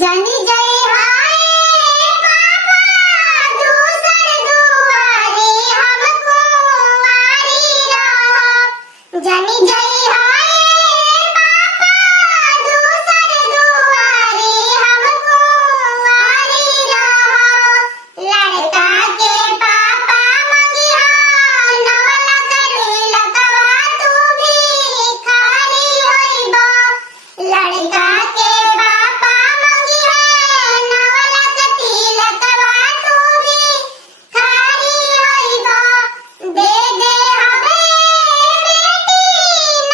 जानी जाई हाय पापा दूसर दुआरे हमको आरी रहो। जानी जाई हाय पापा दूसर दुआरे हमको आरी रहो। लड़का के पापा मंगिया नवला करे लगवा तू भी खारी होइबा। लड़का के पापा मंगिया नवला कती लगवा तू भी खारी होइबा। दे दे हमे बेटी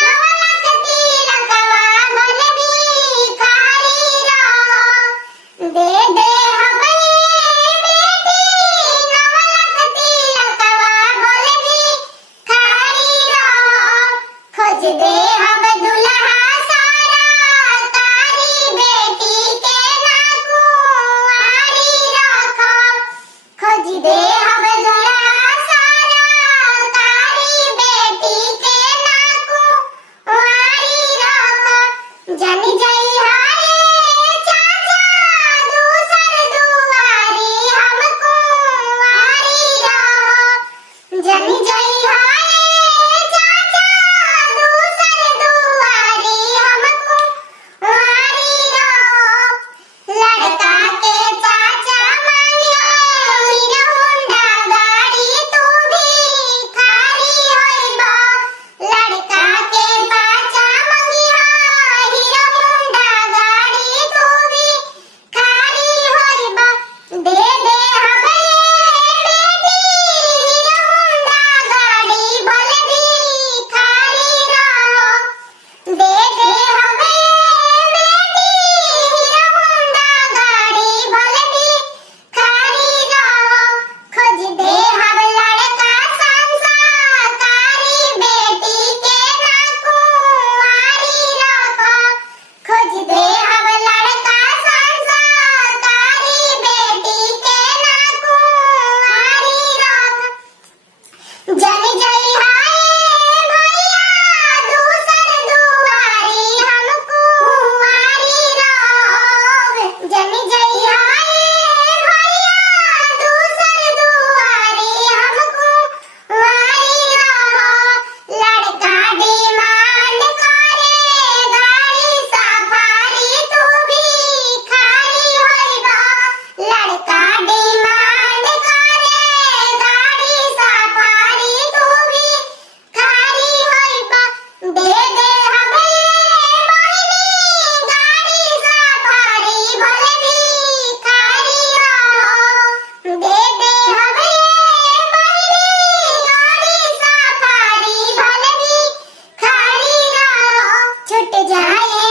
नवला कती लगवा भले भी खारी रहो। दे दे हमे बेटी नवला कती लगवा भले भी खारी रहो। खोज दे हम दुल्हा सारा तारी बेटी के ना कुंवारी रखो। खोज दे हम दुल्हा सारा तारी बेटी के ना कुंवारी रखो। जानी जाई हाय चाचा दूसर दुआरी हमको आरी रहो। जानी जाई हाय चाचा दूसर दुआरी हमको आरी रहो। लड़का के चाचा मांगिया हीरो होंडा गाड़ी तू भी खारी होइबा। लड़का के चाचा मांगिया हीरो होंडा गाड़ी तू भी खारी होइबा। दे दे हमे बेटी हीरो होंडा गाड़ी भले भी खारी रहो। दे दे हमे बेटी हीरो होंडा गाड़ी भले भी खारी रहो। खोज दे हम लड़का संस्कारी बेटी के ना कुंवारी रखो। खोज दे हम लड़का संस्कारी बेटी के ना कुंवारी रखो। जानी जाई हाय भैया दूसर दुआरी हमको आरी रहो। जानी जाई हाय भैया दूसर दुआरी हमको आरी रहो। लड़का डिमांड करे गाड़ी सफारी तू भी खारी होइबा। लड़का डिमांड करे गाड़ी सफारी तू भी खारी होइबा। दे दे हमे बहिनी गाड़ी सफारी भले भी खारी रहो। दे दे हमे बहिनी गाड़ी सफारी भले भी खारी रहो। छूट जाए